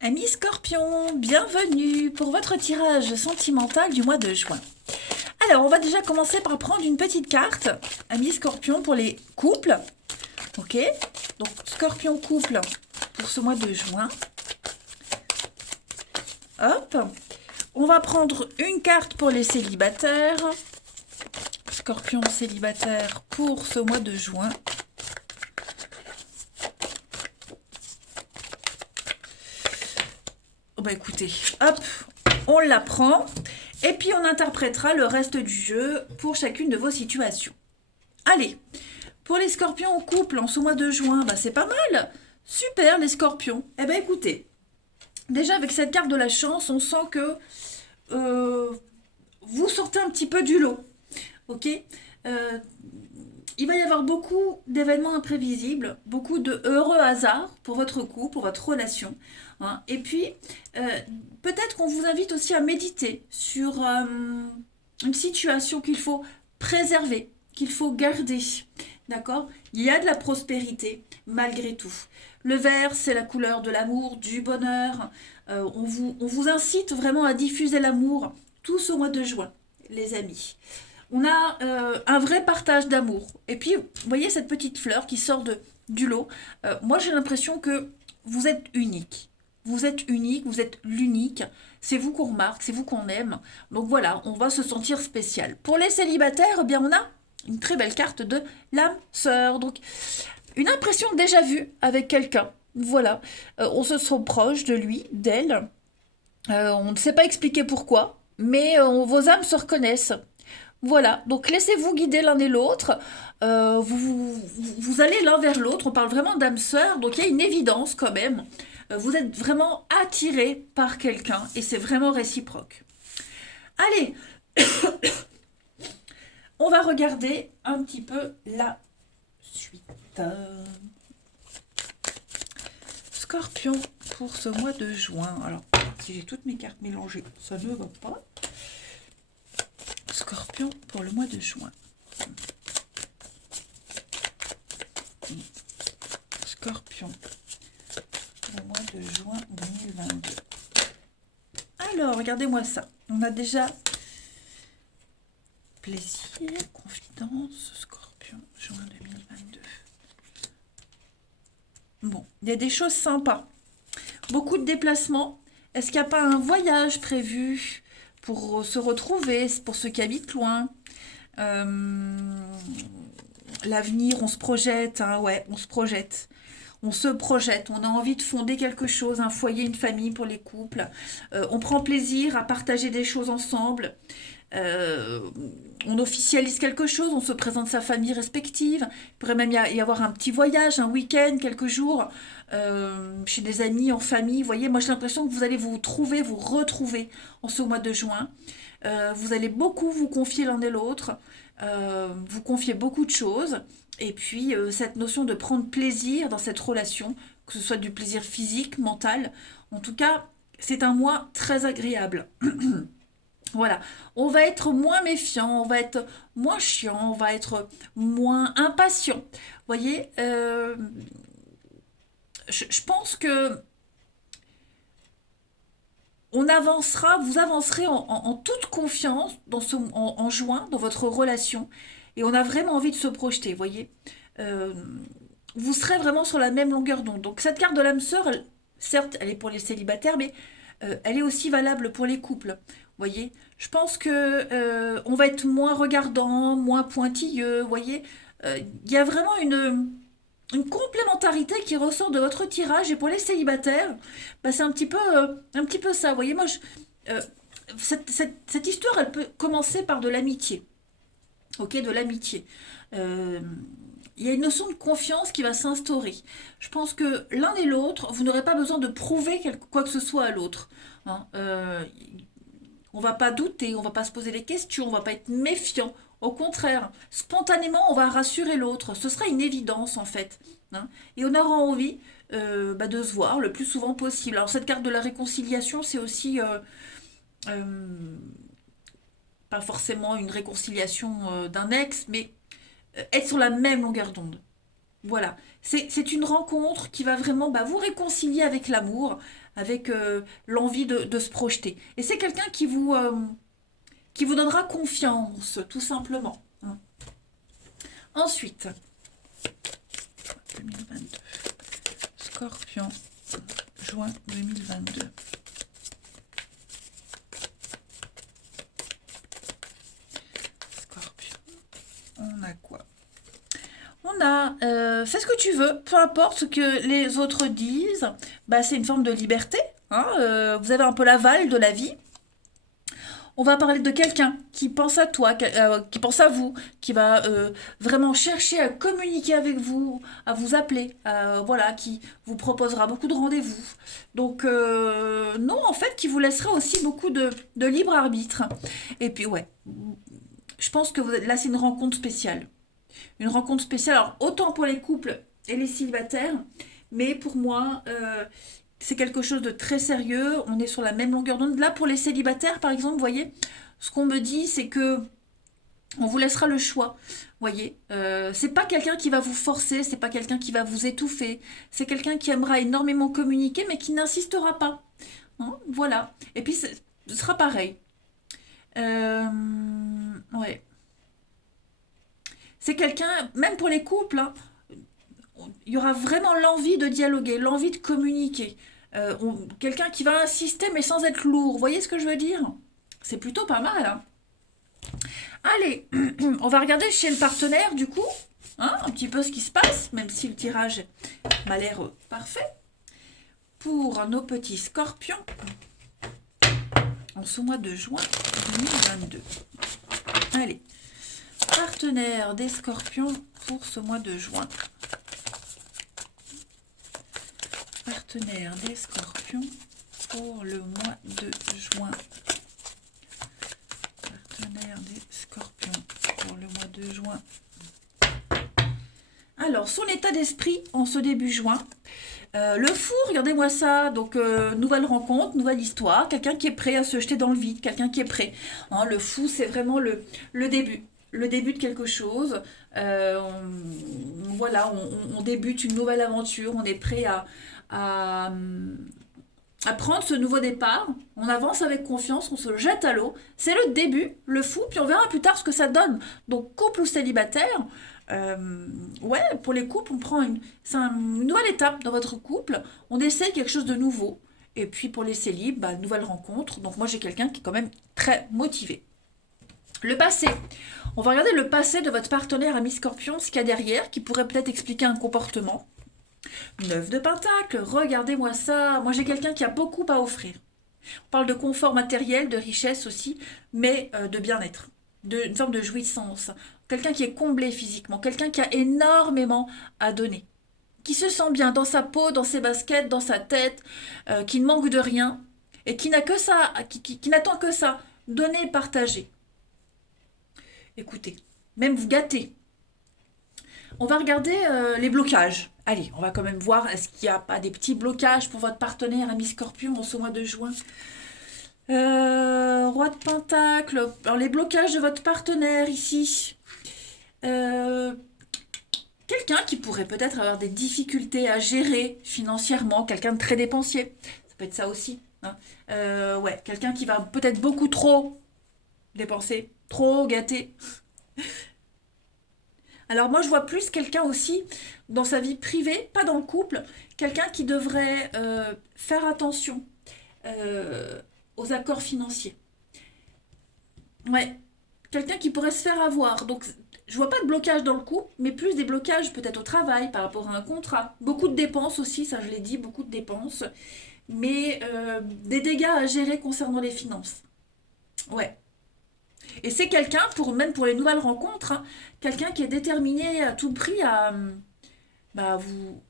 Amis Scorpion, bienvenue pour votre tirage sentimental du mois de juin. Alors, on va déjà commencer par prendre une petite carte, Amis Scorpion, pour les couples. Ok, donc Scorpion couple pour ce mois de juin. Hop, on va prendre une carte pour les célibataires. Scorpion célibataire pour ce mois de juin. Oh bah écoutez, hop, on la prend et puis on interprétera le reste du jeu pour chacune de vos situations. Allez, pour les scorpions en couple en ce mois de juin, bah c'est pas mal. Super les scorpions. Eh ben écoutez, déjà avec cette carte de la chance, on sent que euh, vous sortez un petit peu du lot. Ok. Euh, il va y avoir beaucoup d'événements imprévisibles, beaucoup de heureux hasards pour votre couple, pour votre relation. Hein. Et puis, euh, peut-être qu'on vous invite aussi à méditer sur une situation qu'il faut préserver, qu'il faut garder. D'accord. Il y a de la prospérité malgré tout. Le vert, c'est la couleur de l'amour, du bonheur. On vous incite vraiment à diffuser l'amour tout ce mois de juin, les amis. On a un vrai partage d'amour. Et puis, vous voyez cette petite fleur qui sort du lot. Moi, j'ai l'impression que vous êtes unique. Vous êtes unique, vous êtes l'unique. C'est vous qu'on remarque, c'est vous qu'on aime. Donc voilà, on va se sentir spécial. Pour les célibataires, eh bien, on a une très belle carte de l'âme sœur. Donc, une impression déjà vue avec quelqu'un. Voilà, on se sent proche de lui, d'elle. On ne sait pas expliquer pourquoi, mais vos âmes se reconnaissent. Voilà, donc laissez-vous guider l'un et l'autre. Vous allez l'un vers l'autre. On parle vraiment d'âme sœur, donc il y a une évidence quand même. Vous êtes vraiment attiré par quelqu'un et c'est vraiment réciproque. Allez, on va regarder un petit peu la suite. Scorpion pour ce mois de juin. Alors, si j'ai toutes mes cartes mélangées, ça ne va pas. Scorpion pour le mois de juin. Scorpion pour le mois de juin 2022. Alors, regardez-moi ça. On a déjà plaisir, confidence, Scorpion, juin 2022. Bon, il y a des choses sympas. Beaucoup de déplacements. Est-ce qu'il n'y a pas un voyage prévu pour se retrouver, pour ceux qui habitent loin? L'avenir, on se projette, hein, ouais, on se projette. On se projette, on a envie de fonder quelque chose, un foyer, une famille pour les couples. On prend plaisir à partager des choses ensemble. Euh, on officialise quelque chose, on se présente sa famille respective. Il pourrait même y avoir un petit voyage, un week-end, quelques jours, chez des amis, en famille. Vous voyez, moi j'ai l'impression que vous allez vous trouver, vous retrouver en ce mois de juin. Vous allez beaucoup vous confier l'un et l'autre, vous confier beaucoup de choses. Et puis cette notion de prendre plaisir dans cette relation, que ce soit du plaisir physique, mental, en tout cas, c'est un mois très agréable. Voilà, on va être moins méfiant, on va être moins chiant, on va être moins impatient. Vous voyez, je pense que on avancera, vous avancerez en toute confiance en juin dans votre relation et on a vraiment envie de se projeter, vous voyez. Euh, vous serez vraiment sur la même longueur d'onde. Donc cette carte de l'âme sœur, certes, elle est pour les célibataires, mais elle est aussi valable pour les couples. Vous voyez, je pense que on va être moins regardant, moins pointilleux. Vous voyez, il y a vraiment une complémentarité qui ressort de votre tirage. Et pour les célibataires, bah, c'est un petit peu ça. Vous voyez, moi, cette histoire, elle peut commencer par de l'amitié. Ok, de l'amitié. Euh, il y a une notion de confiance qui va s'instaurer. Je pense que l'un et l'autre, vous n'aurez pas besoin de prouver quoi que ce soit à l'autre. Hein. On va pas douter, on va pas se poser des questions, on va pas être méfiant. Au contraire, spontanément, on va rassurer l'autre. Ce sera une évidence en fait. Hein. Et on aura envie bah, de se voir le plus souvent possible. Alors cette carte de la réconciliation, c'est aussi euh, pas forcément une réconciliation d'un ex, mais être sur la même longueur d'onde. Voilà, c'est une rencontre qui va vraiment bah, vous réconcilier avec l'amour, avec l'envie de se projeter. Et c'est quelqu'un qui vous donnera confiance, tout simplement. Hein. Ensuite, 2022, Scorpion, juin 2022. Scorpion, on a quoi? On a fais ce que tu veux, peu importe ce que les autres disent, bah, c'est une forme de liberté. Hein, vous avez un peu l'aval de la vie. On va parler de quelqu'un qui pense à toi, qui pense à vous, qui va vraiment chercher à communiquer avec vous, à vous appeler, voilà, qui vous proposera beaucoup de rendez-vous. Donc, non, en fait, qui vous laissera aussi beaucoup de libre arbitre. Et puis, ouais, je pense que là, c'est une rencontre spéciale. Une rencontre spéciale, alors autant pour les couples et les célibataires, mais pour moi, c'est quelque chose de très sérieux. On est sur la même longueur d'onde. Là, pour les célibataires, par exemple, vous voyez, ce qu'on me dit, c'est que on vous laissera le choix. Vous voyez, c'est pas quelqu'un qui va vous forcer, c'est pas quelqu'un qui va vous étouffer. C'est quelqu'un qui aimera énormément communiquer, mais qui n'insistera pas. Hein, voilà. Et puis, ce sera pareil. Ouais. C'est quelqu'un, même pour les couples, hein, il y aura vraiment l'envie de dialoguer, l'envie de communiquer. Quelqu'un qui va insister mais sans être lourd. Vous voyez ce que je veux dire? C'est plutôt pas mal. Hein. Allez, on va regarder chez le partenaire du coup, hein, un petit peu ce qui se passe, même si le tirage m'a l'air parfait. Pour nos petits scorpions, en ce mois de juin 2022. Allez, partenaire des scorpions pour ce mois de juin. Partenaire des scorpions pour le mois de juin. Partenaire des scorpions pour le mois de juin. Alors, son état d'esprit en ce début juin. Le fou, regardez-moi ça. Donc, nouvelle rencontre, nouvelle histoire. Quelqu'un qui est prêt à se jeter dans le vide. Quelqu'un qui est prêt. Hein, le fou, c'est vraiment le début. Le début de quelque chose. Voilà, on débute une nouvelle aventure. On est prêt à prendre ce nouveau départ. On avance avec confiance, on se jette à l'eau. C'est le début, le fou, puis on verra plus tard ce que ça donne. Donc, couple ou célibataire, ouais, pour les couples, on prend c'est une nouvelle étape dans votre couple. On essaie quelque chose de nouveau. Et puis pour les célibes, bah, nouvelle rencontre. Donc moi, j'ai quelqu'un qui est quand même très motivé. Le passé. On va regarder le passé de votre partenaire ami Scorpion, ce qu'il y a derrière, qui pourrait peut-être expliquer un comportement. 9 de Pentacle, regardez-moi ça. Moi, j'ai quelqu'un qui a beaucoup à offrir. On parle de confort matériel, de richesse aussi, mais de bien-être, une forme de jouissance. Quelqu'un qui est comblé physiquement, quelqu'un qui a énormément à donner, qui se sent bien dans sa peau, dans ses baskets, dans sa tête, qui ne manque de rien et qui n'a que ça, qui n'attend que ça, donner et partager. Écoutez, même vous gâter. On va regarder les blocages. Allez, on va quand même voir, est-ce qu'il n'y a pas des petits blocages pour votre partenaire ami Scorpion en ce mois de juin? Roi de Pentacle. Alors, les blocages de votre partenaire ici. Quelqu'un qui pourrait peut-être avoir des difficultés à gérer financièrement, quelqu'un de très dépensier. Ça peut être ça aussi. Hein. Ouais, quelqu'un qui va peut-être beaucoup trop dépenser, trop gâter. Alors moi, je vois plus quelqu'un aussi dans sa vie privée, pas dans le couple, quelqu'un qui devrait faire attention aux accords financiers. Ouais, quelqu'un qui pourrait se faire avoir. Donc, je vois pas de blocage dans le couple, mais plus des blocages peut-être au travail par rapport à un contrat. Beaucoup de dépenses aussi, ça je l'ai dit, beaucoup de dépenses. Mais des dégâts à gérer concernant les finances. Ouais. Et c'est quelqu'un, même pour les nouvelles rencontres, hein, quelqu'un qui est déterminé à tout prix bah,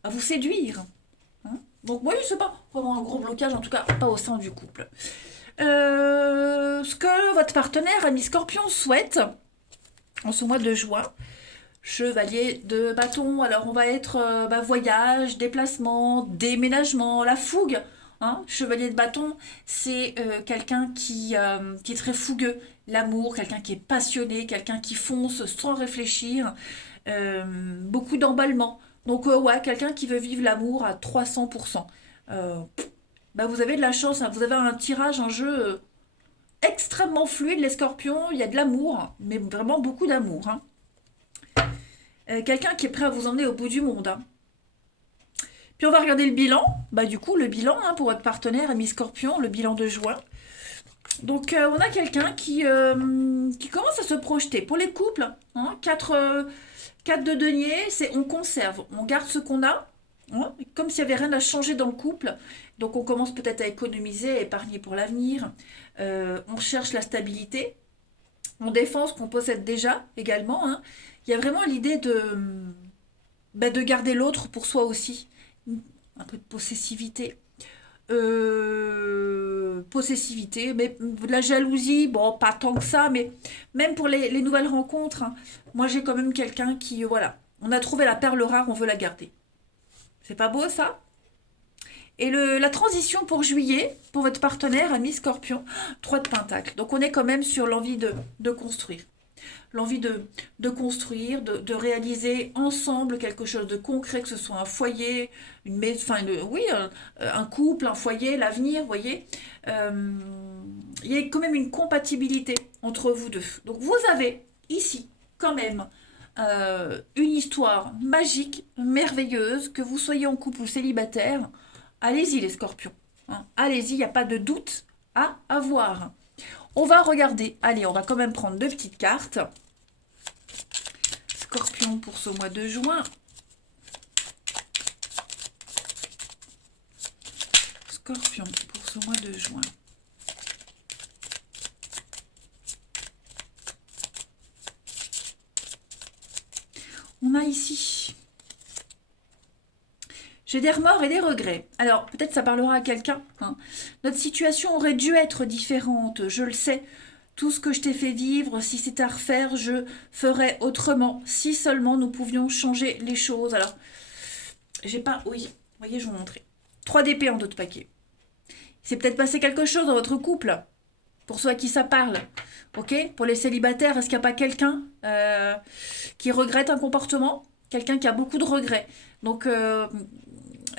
à vous séduire. Hein. Donc oui, c'est pas vraiment un gros blocage, en tout cas pas au sein du couple. Ce que votre partenaire, ami Scorpion, souhaite en ce mois de juin, chevalier de bâton, alors on va être voyage, déplacement, déménagement, la fougue. Hein. Chevalier de bâton, c'est quelqu'un qui est très fougueux. L'amour, quelqu'un qui est passionné, quelqu'un qui fonce sans réfléchir. Beaucoup d'emballement. Donc ouais, quelqu'un qui veut vivre l'amour à 300%. bah, vous avez de la chance, hein. Vous avez un tirage, un jeu extrêmement fluide, les scorpions. Il y a de l'amour, mais vraiment beaucoup d'amour, hein. Quelqu'un qui est prêt à vous emmener au bout du monde, hein. Puis on va regarder le bilan. Bah, du coup, le bilan, hein, pour votre partenaire, ami Scorpion, le bilan de juin. Donc, on a quelqu'un qui commence à se projeter. Pour les couples, hein, 4 de denier, c'est on conserve, on garde ce qu'on a, hein, comme s'il n'y avait rien à changer dans le couple. Donc, on commence peut-être à économiser, à épargner pour l'avenir. On cherche la stabilité. On défend ce qu'on possède déjà également, hein. Il y a vraiment l'idée de garder l'autre pour soi aussi. Un peu de possessivité. Possessivité, mais de la jalousie, bon, pas tant que ça, mais même pour les nouvelles rencontres, hein, moi j'ai quand même quelqu'un qui, voilà, on a trouvé la perle rare, on veut la garder. C'est pas beau ça? Et la transition pour juillet, pour votre partenaire, ami Scorpion, 3 de Pentacle. Donc on est quand même sur l'envie de construire. L'envie de construire, de réaliser ensemble quelque chose de concret, que ce soit un foyer, oui, un couple, un foyer, l'avenir, vous voyez. Il y a quand même une compatibilité entre vous deux. Donc vous avez ici quand même une histoire magique, merveilleuse, que vous soyez en couple ou célibataire. Allez-y les scorpions, hein. Allez-y, il n'y a pas de doute à avoir. On va regarder, allez, on va quand même prendre 2 petites cartes. Scorpion pour ce mois de juin. Scorpion pour ce mois de juin. On a ici, j'ai des remords et des regrets. Alors, peut-être ça parlera à quelqu'un, hein. Notre situation aurait dû être différente, je le sais. Tout ce que je t'ai fait vivre, si c'est à refaire, je ferais autrement. Si seulement nous pouvions changer les choses. Alors, j'ai pas... Oui, vous voyez, je vais vous montrer. 3 d'épée en d'autres paquets. Il s'est peut-être passé quelque chose dans votre couple. Pour ceux à qui ça parle. Ok? Pour les célibataires, est-ce qu'il n'y a pas quelqu'un qui regrette un comportement? Quelqu'un qui a beaucoup de regrets. Donc,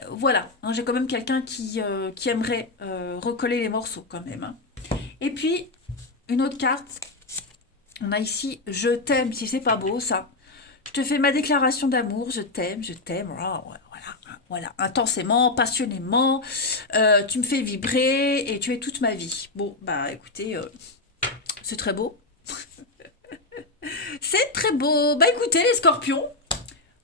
voilà, hein, j'ai quand même quelqu'un qui aimerait recoller les morceaux quand même, hein. Et puis, une autre carte. On a ici, je t'aime, si c'est pas beau ça. Je te fais ma déclaration d'amour, je t'aime, voilà, voilà, intensément, passionnément. Tu me fais vibrer et tu es toute ma vie. Bon, bah écoutez, c'est très beau. C'est très beau. Bah écoutez les scorpions,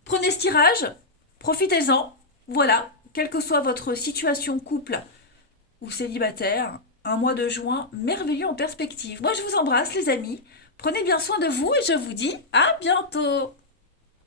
prenez ce tirage, profitez-en. Voilà, quelle que soit votre situation couple ou célibataire, un mois de juin merveilleux en perspective. Moi je vous embrasse les amis, prenez bien soin de vous et je vous dis à bientôt.